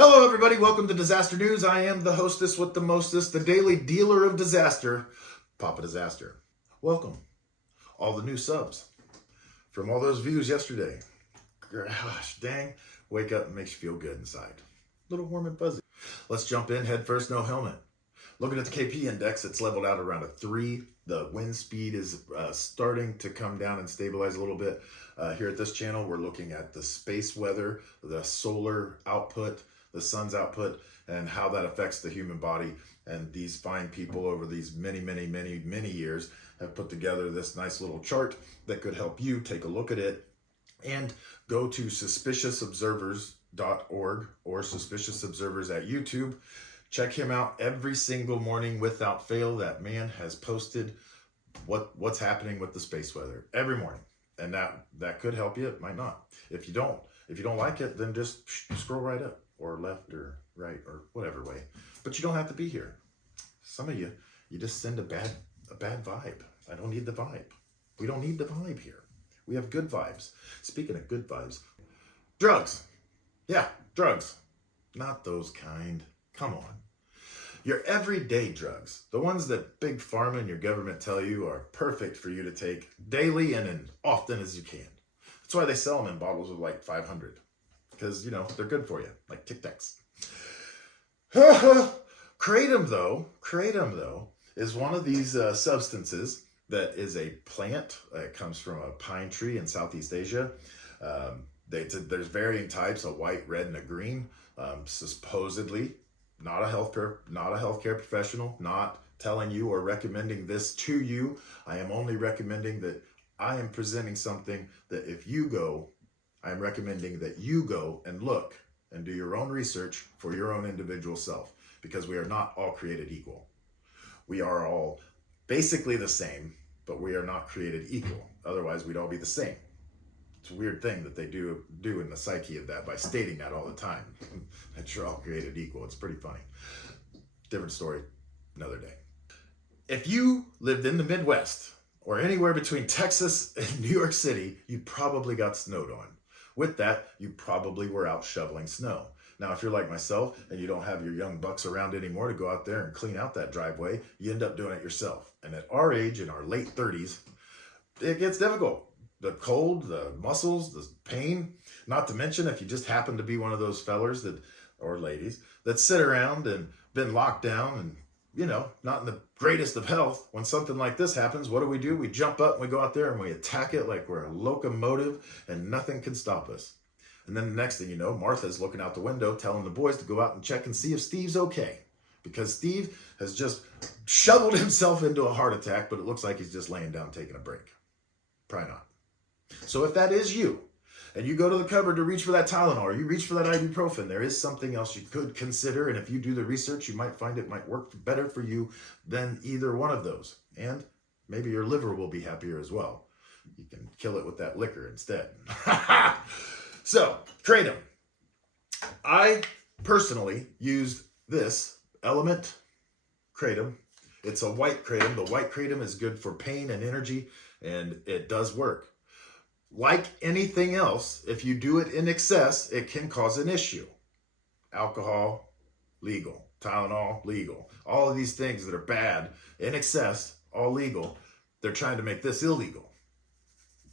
Hello, everybody. Welcome to Dizastr News. I am the hostess with the mostest, the daily dealer of disaster, Papa Dizastr. Welcome. All the new subs from all those views yesterday. Gosh, dang. Wake up and makes you feel good inside. A little warm and fuzzy. Let's jump in head first, no helmet. Looking at the KP index, it's leveled out around a 3. The wind speed is starting to come down and stabilize a little bit. Here at this channel, we're looking at the space weather, the solar output, the sun's output, and how that affects the human body. And these fine people over these many years have put together this nice little chart that could help you take a look at it. And go to suspiciousobservers.org or Suspicious Observers at YouTube. Check him out every single morning without fail. That man has posted what's happening with the space weather every morning. And that could help you. It might not. If you don't like it, then just scroll right up or left or right or whatever way. But you don't have to be here. Some of you just send a bad vibe. I don't need the vibe. We don't need the vibe here. We have good vibes. Speaking of good vibes, drugs. Yeah, drugs. Not those kind. Come on. Your everyday drugs, the ones that Big Pharma and your government tell you are perfect for you to take daily and as often as you can. That's why they sell them in bottles of like 500. Because, they're good for you, like Tic Tacs. Kratom, though, is one of these substances that is a plant. It comes from a pine tree in Southeast Asia. There's varying types, a white, red, and a green. Supposedly, not a healthcare professional, not telling you or recommending this to you. I am only recommending that I am presenting something that I am recommending that you go and look and do your own research for your own individual self, because we are not all created equal. We are all basically the same, but we are not created equal. Otherwise, we'd all be the same. It's a weird thing that they do in the psyche of that by stating that all the time, that you're all created equal. It's pretty funny. Different story, another day. If you lived in the Midwest or anywhere between Texas and New York City, you probably got snowed on. With that, you probably were out shoveling snow. Now, if you're like myself and you don't have your young bucks around anymore to go out there and clean out that driveway, you end up doing it yourself. And at our age, in our late 30s, it gets difficult. The cold, the muscles, the pain, not to mention if you just happen to be one of those fellers or ladies that sit around and been locked down and, not in the greatest of health. When something like this happens, what do? We jump up and we go out there and we attack it like we're a locomotive and nothing can stop us. And then the next thing you know, Martha's looking out the window telling the boys to go out and check and see if Steve's okay. Because Steve has just shoveled himself into a heart attack, but it looks like he's just laying down taking a break. Probably not. So if that is you, and you go to the cupboard to reach for that Tylenol, or you reach for that ibuprofen, there is something else you could consider. And if you do the research, you might find it might work better for you than either one of those. And maybe your liver will be happier as well. You can kill it with that liquor instead. So, Kratom. I personally used this Element Kratom. It's a white Kratom. The white Kratom is good for pain and energy, and it does work. Like anything else, if you do it in excess, it can cause an issue. Alcohol, legal. Tylenol, legal. All of these things that are bad in excess, all legal. They're trying to make this illegal.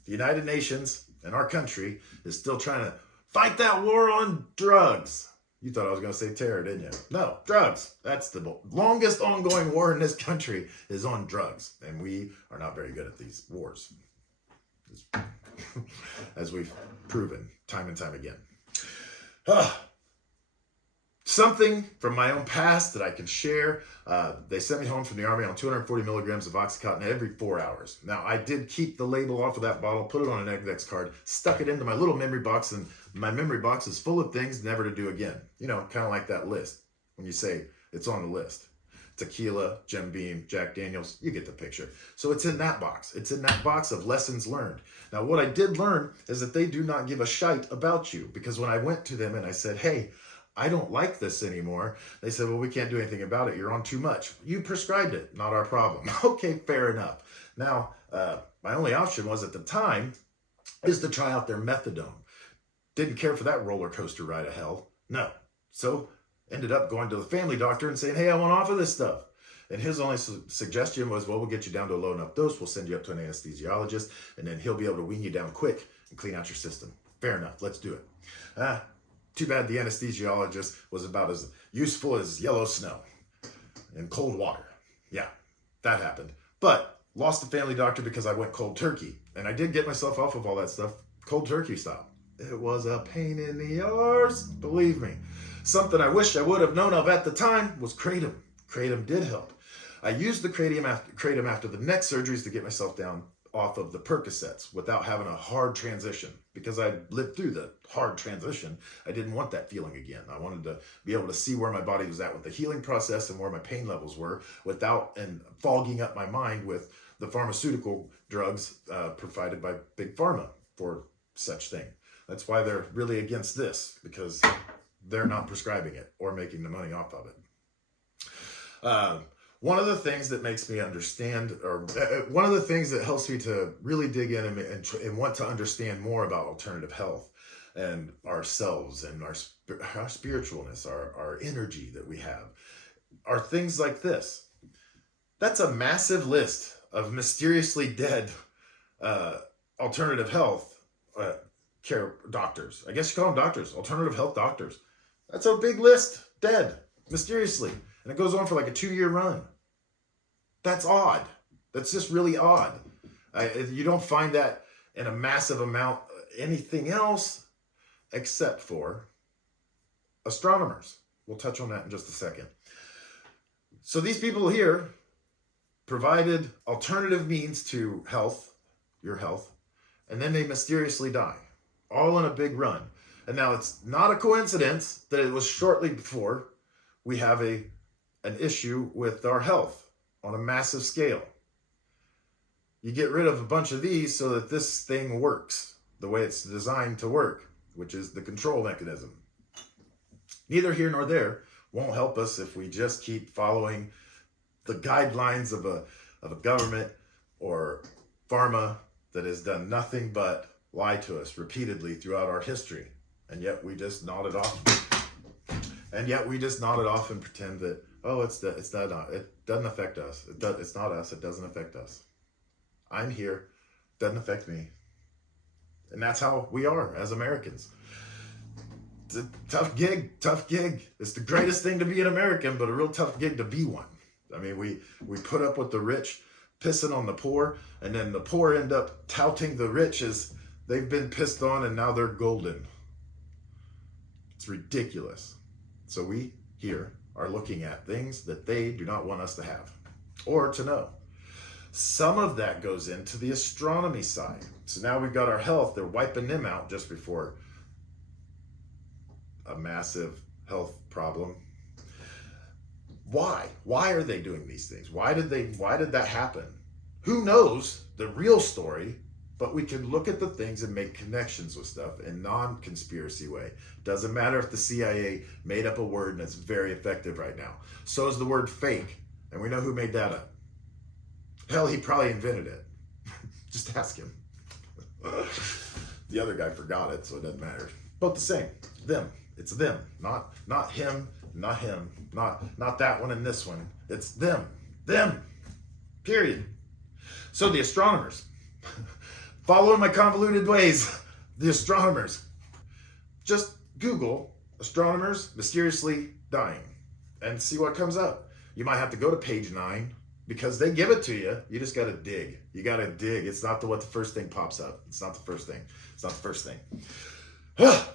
The United Nations and our country is still trying to fight that war on drugs. You thought I was going to say terror, didn't you? No, drugs. That's the longest ongoing war in this country is on drugs. And we are not very good at these wars, as we've proven time and time again. Something from my own past that I can share. They sent me home from the Army on 240 milligrams of Oxycontin every 4 hours. Now, I did keep the label off of that bottle, put it on an index card, stuck it into my little memory box, and my memory box is full of things never to do again. Kind of like that list. When you say it's on the list. Tequila, Jim Beam, Jack Daniels, you get the picture. So it's in that box. It's in that box of lessons learned. Now, what I did learn is that they do not give a shite about you, because when I went to them and I said, hey, I don't like this anymore, they said, well, we can't do anything about it. You're on too much. You prescribed it, not our problem. Okay, fair enough. Now, my only option was at the time is to try out their methadone. Didn't care for that roller coaster ride of hell. No. So ended up going to the family doctor and saying, hey, I want off of this stuff. And his only suggestion was, well, we'll get you down to a low enough dose. We'll send you up to an anesthesiologist, and then he'll be able to wean you down quick and clean out your system. Fair enough. Let's do it. Too bad the anesthesiologist was about as useful as yellow snow and cold water. Yeah, that happened. But lost the family doctor because I went cold turkey. And I did get myself off of all that stuff cold turkey style. It was a pain in the arse, believe me. Something I wish I would have known of at the time was Kratom. Kratom did help. I used the Kratom after the neck surgeries to get myself down off of the Percocets without having a hard transition, because I lived through the hard transition. I didn't want that feeling again. I wanted to be able to see where my body was at with the healing process and where my pain levels were without and fogging up my mind with the pharmaceutical drugs provided by Big Pharma for such thing. That's why they're really against this, because they're not prescribing it or making the money off of it. One of the things that makes me understand, or one of the things that helps me to really dig in and want to understand more about alternative health and ourselves and our spiritualness, our energy that we have, are things like this. That's a massive list of mysteriously dead alternative health care doctors. I guess you call them doctors, alternative health doctors. That's a big list, dead, mysteriously. And it goes on for like a 2-year run. That's odd. That's just really odd. You don't find that in a massive amount anything else except for astronomers. We'll touch on that in just a second. So these people here provided alternative means to health, your health, and then they mysteriously die, all in a big run. And now it's not a coincidence that it was shortly before we have an issue with our health on a massive scale. You get rid of a bunch of these so that this thing works the way it's designed to work, which is the control mechanism. Neither here nor there. Won't help us if we just keep following the guidelines of a government or pharma that has done nothing but lie to us repeatedly throughout our history. And yet we just nod it off. And pretend that, oh, it doesn't affect us. It's not us. It doesn't affect us. I'm here. Doesn't affect me. And that's how we are as Americans. It's a tough gig. It's the greatest thing to be an American, but a real tough gig to be one. I mean, we put up with the rich pissing on the poor, and then the poor end up touting the rich as they've been pissed on and now they're golden. It's ridiculous. So we here are looking at things that they do not want us to have or to know. Some of that goes into the astronomy side. So now we've got our health. They're wiping them out just before a massive health problem. Why? Why are they doing these things? Why did that happen? Who knows the real story? But we can look at the things and make connections with stuff in non-conspiracy way. Doesn't matter if the CIA made up a word and it's very effective right now. So is the word fake. And we know who made that up. Hell, he probably invented it. Just ask him. The other guy forgot it, so it doesn't matter. Both the same. Them. It's them. Not him. Not him. Not that one and this one. It's them. Them. Period. So the astronomers. Following my convoluted ways, the astronomers. Just Google astronomers mysteriously dying and see what comes up. You might have to go to page 9 because they give it to you. You just got to dig. You got to dig. It's not what the first thing pops up. It's not the first thing.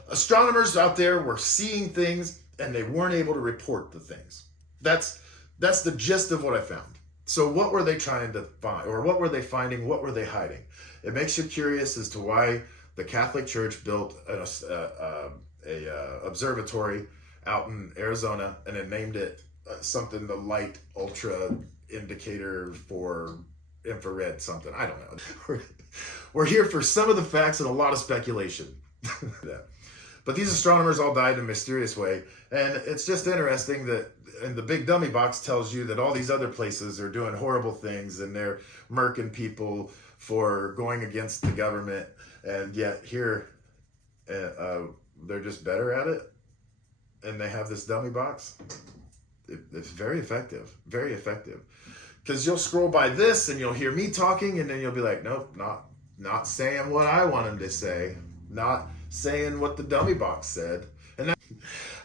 Astronomers out there were seeing things and they weren't able to report the things. That's the gist of what I found. So what were they trying to find, or what were they finding? What were they hiding? It makes you curious as to why the Catholic Church built a observatory out in Arizona and then named it something, the light ultra indicator for infrared something. I don't know. We're here for some of the facts and a lot of speculation. But these astronomers all died in a mysterious way. And it's just interesting that, and the big dummy box tells you that all these other places are doing horrible things and they're murking people for going against the government. And yet here, they're just better at it. and they have this dummy box, it's very effective, very effective. Because you'll scroll by this and you'll hear me talking, and then you'll be like, nope, not saying what I want him to say, not saying what the dummy box said. And that,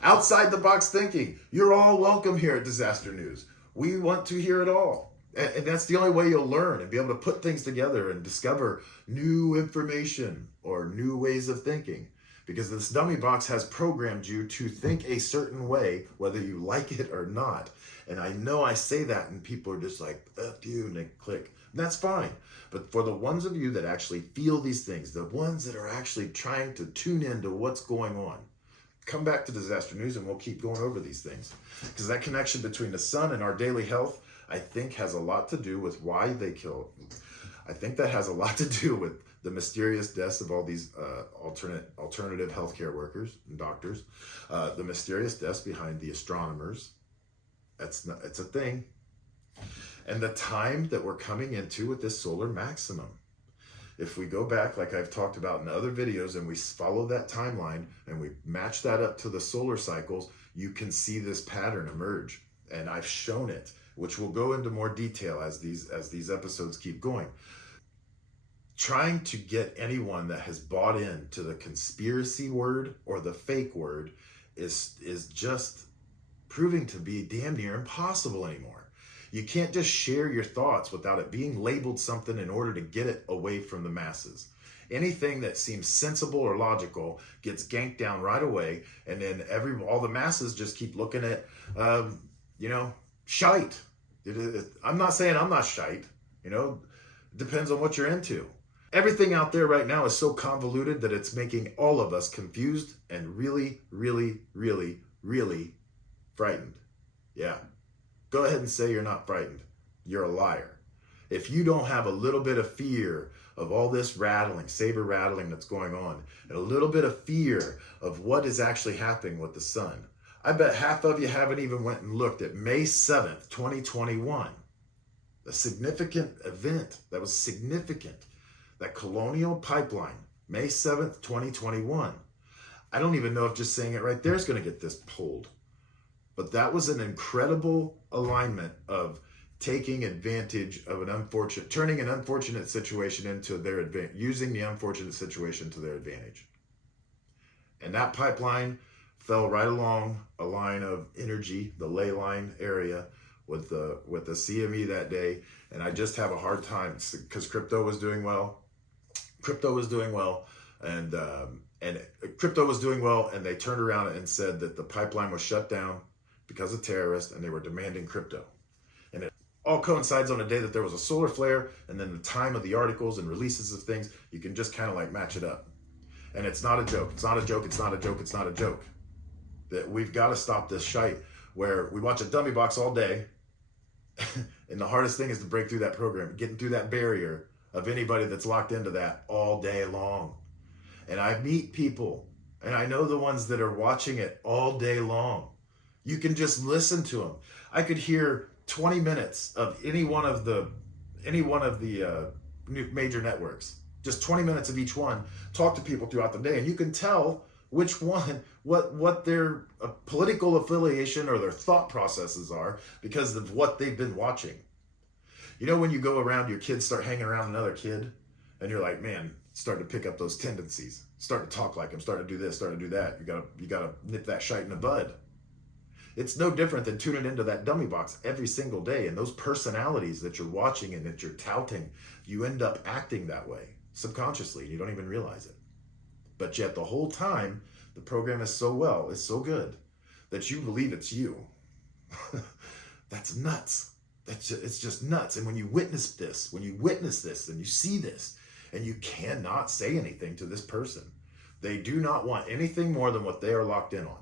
outside the box thinking, you're all welcome here at Dizastr News. We want to hear it all. And that's the only way you'll learn and be able to put things together and discover new information or new ways of thinking. Because this dummy box has programmed you to think a certain way, whether you like it or not. And I know I say that and people are just like, F you, and they click. And that's fine. But for the ones of you that actually feel these things, the ones that are actually trying to tune into what's going on, come back to Dizastr News and we'll keep going over these things. Because that connection between the sun and our daily health, I think has a lot to do with why they kill. I think that has a lot to do with the mysterious deaths of all these alternative healthcare workers and doctors, the mysterious deaths behind the astronomers. It's a thing. And the time that we're coming into with this solar maximum. If we go back, like I've talked about in other videos, and we follow that timeline and we match that up to the solar cycles, you can see this pattern emerge. And I've shown it, which will go into more detail as these episodes keep going. Trying to get anyone that has bought into the conspiracy word or the fake word is just proving to be damn near impossible anymore. You can't just share your thoughts without it being labeled something in order to get it away from the masses. Anything that seems sensible or logical gets ganked down right away, and then all the masses just keep looking at, shite. I'm not saying I'm not shite. It depends on what you're into. Everything out there right now is so convoluted that it's making all of us confused and really, really, really, really frightened. Yeah. Go ahead and say you're not frightened. You're a liar. If you don't have a little bit of fear of all this rattling, saber rattling that's going on, and a little bit of fear of what is actually happening with the sun, I bet half of you haven't even went and looked at May 7th, 2021. A significant event that was significant. That Colonial Pipeline, May 7th, 2021. I don't even know if just saying it right there is going to get this pulled. But that was an incredible alignment of taking advantage of turning an unfortunate situation into their advantage, using the unfortunate situation to their advantage. And that pipeline fell right along a line of energy, the ley line area, with the CME that day. And I just have a hard time because crypto was doing well. And crypto was doing well, and they turned around and said that the pipeline was shut down because of terrorists, and they were demanding crypto. And it all coincides on a day that there was a solar flare, and then the time of the articles and releases of things, you can just kind of like match it up. And it's not a joke. It's not a joke. It's not a joke. It's not a joke. That we've got to stop this shite where we watch a dummy box all day, and the hardest thing is to break through that program, getting through that barrier of anybody that's locked into that all day long. And I meet people, and I know the ones that are watching it all day long. You can just listen to them. I could hear 20 minutes of any one of the major networks, just 20 minutes of each one, talk to people throughout the day, and you can tell which one, what their political affiliation or their thought processes are because of what they've been watching. When you go around, your kids start hanging around another kid, and you're like, man, start to pick up those tendencies, start to talk like him, start to do this, start to do that. You gotta nip that shite in the bud. It's no different than tuning into that dummy box every single day, and those personalities that you're watching and that you're touting, you end up acting that way subconsciously, and you don't even realize it. But yet the whole time, the program is so good that you believe it's you. That's nuts. It's just nuts. And when you witness this and you see this, and you cannot say anything to this person, they do not want anything more than what they are locked in on.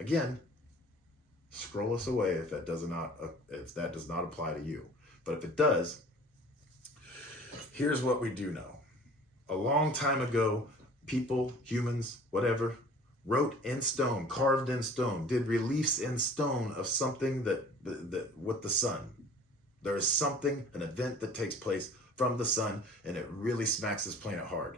Again, scroll us away if that does not apply to you. But if it does, here's what we do know. A long time ago, people, humans, whatever, wrote in stone, carved in stone, did reliefs in stone of something that with the sun. There is an event that takes place from the sun, and it really smacks this planet hard.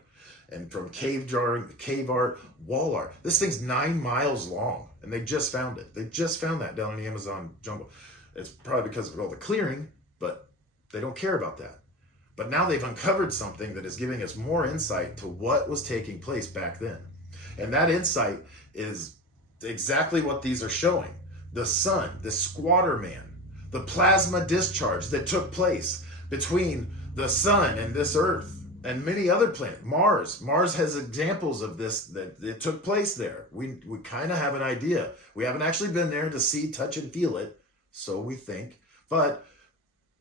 and from cave drawing, cave art, wall art. This thing's 9 miles long, and they just found it. They just found that down in the Amazon jungle. It's probably because of all the clearing, but they don't care about that. But now they've uncovered something that is giving us more insight to what was taking place back then. And that insight is exactly what these are showing. The sun, the squatter man, the plasma discharge that took place between the sun and this earth and many other planets. Mars has examples of this, that it took place there. We kind of have an idea. We haven't actually been there to see, touch, and feel it, so we think. But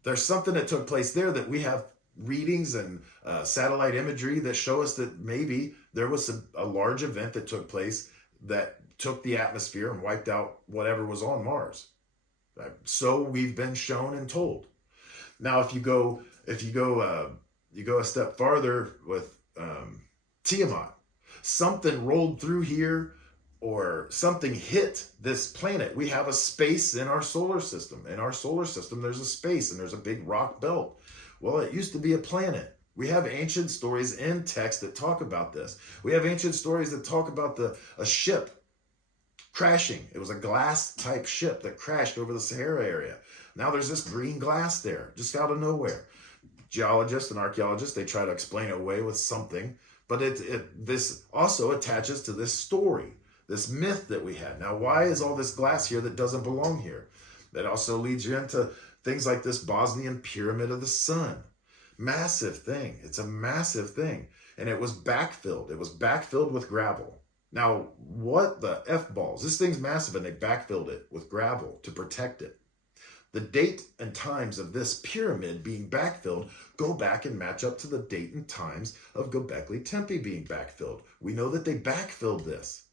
there's something that took place there that we have readings and satellite imagery that show us that maybe there was a large event that took place that took the atmosphere and wiped out whatever was on Mars. So we've been shown and told. Now, if you go a step farther with Tiamat, something rolled through here, or something hit this planet. We have a space in our solar system. In our solar system, there's a space and there's a big rock belt. Well, it used to be a planet. We have ancient stories in text that talk about this. We have ancient stories that talk about a ship crashing. It was a glass type ship that crashed over the Sahara area. Now there's this green glass there, just out of nowhere. Geologists and archaeologists, they try to explain it away with something, but this also attaches to this story, this myth that we had. Now, why is all this glass here that doesn't belong here? That also leads you into things like this Bosnian Pyramid of the Sun. Massive thing. It's a massive thing. And it was backfilled. It was backfilled with gravel. Now, what the F-balls? This thing's massive, and they backfilled it with gravel to protect it. The date and times of this pyramid being backfilled go back and match up to the date and times of Göbekli Tepe being backfilled. We know that they backfilled this.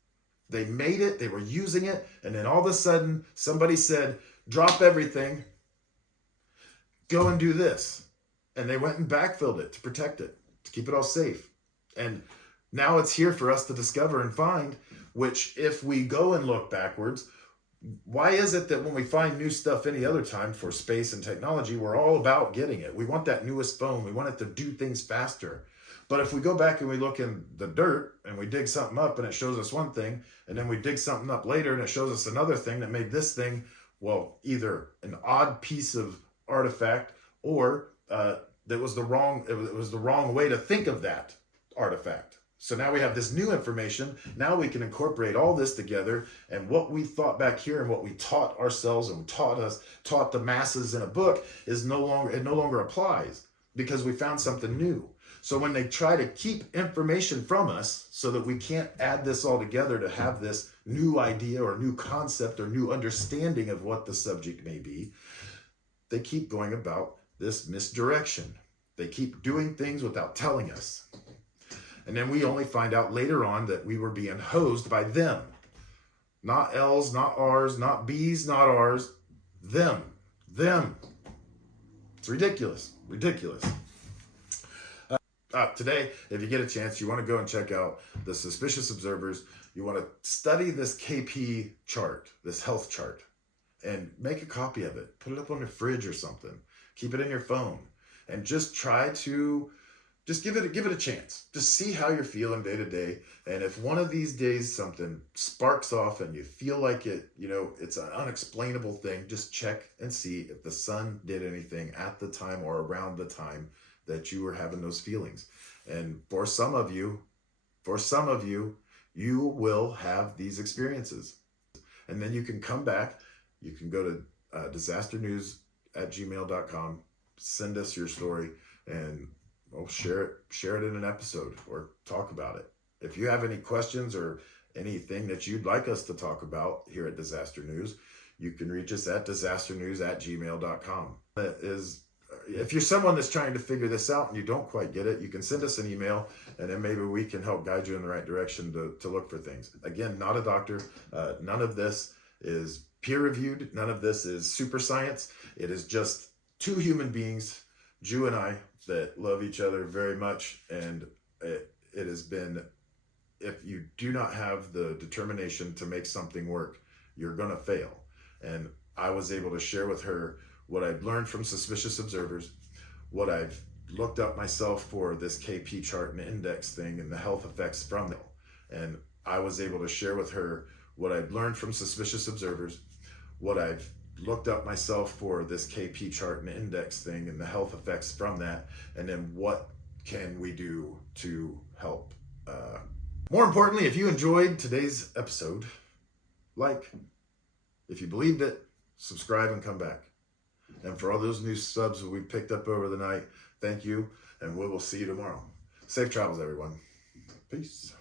They made it, they were using it, and then all of a sudden, somebody said, drop everything, go and do this. And they went and backfilled it to protect it, to keep it all safe. And now it's here for us to discover and find, which if we go and look backwards, why is it that when we find new stuff any other time for space and technology, we're all about getting it? We want that newest phone. We want it to do things faster. But if we go back and we look in the dirt and we dig something up and it shows us one thing, and then we dig something up later and it shows us another thing that made this thing, well, either an odd piece of artifact or it was the wrong way to think of that artifact. So now we have this new information. Now we can incorporate all this together, and what we thought back here and what we taught ourselves and taught the masses in a book it no longer applies, because we found something new. So when they try to keep information from us so that we can't add this all together to have this new idea or new concept or new understanding of what the subject may be, they keep going about this misdirection. They keep doing things without telling us. And then we only find out later on that we were being hosed by them. Not L's, not R's, not B's, not R's. Them. It's ridiculous. Today, if you get a chance, you want to go and check out the Suspicious Observers. You want to study this KP chart, this health chart, and make a copy of it. Put it up on your fridge or something. Keep it in your phone. And just try to give it a chance. Just see how you're feeling day to day. And if one of these days something sparks off and you feel like it's an unexplainable thing, just check and see if the sun did anything at the time or around the time that you were having those feelings. And for some of you, you will have these experiences. And then you can come back. You can go to disasternews@gmail.com, send us your story, and we'll share it in an episode or talk about it. If you have any questions or anything that you'd like us to talk about here at Disaster News, you can reach us at disasternews@gmail.com. If you're someone that's trying to figure this out and you don't quite get it, you can send us an email, and then maybe we can help guide you in the right direction to look for things. Again, not a doctor. None of this is peer-reviewed. None of this is super science. It is just two human beings, Jew and I, that love each other very much. And it has been, if you do not have the determination to make something work, you're going to fail. And I was able to share with her what I've learned from Suspicious Observers, what I've looked up myself for this KP chart and index thing and the health effects from it. And I was able to share with her what I'd learned from suspicious observers, what I've looked up myself for this KP chart and index thing and the health effects from that, and then what can we do to help. More importantly, if you enjoyed today's episode, like. If you believed it, subscribe and come back. And for all those new subs that we've picked up over the night, thank you, and we will see you tomorrow. Safe travels, everyone. Peace.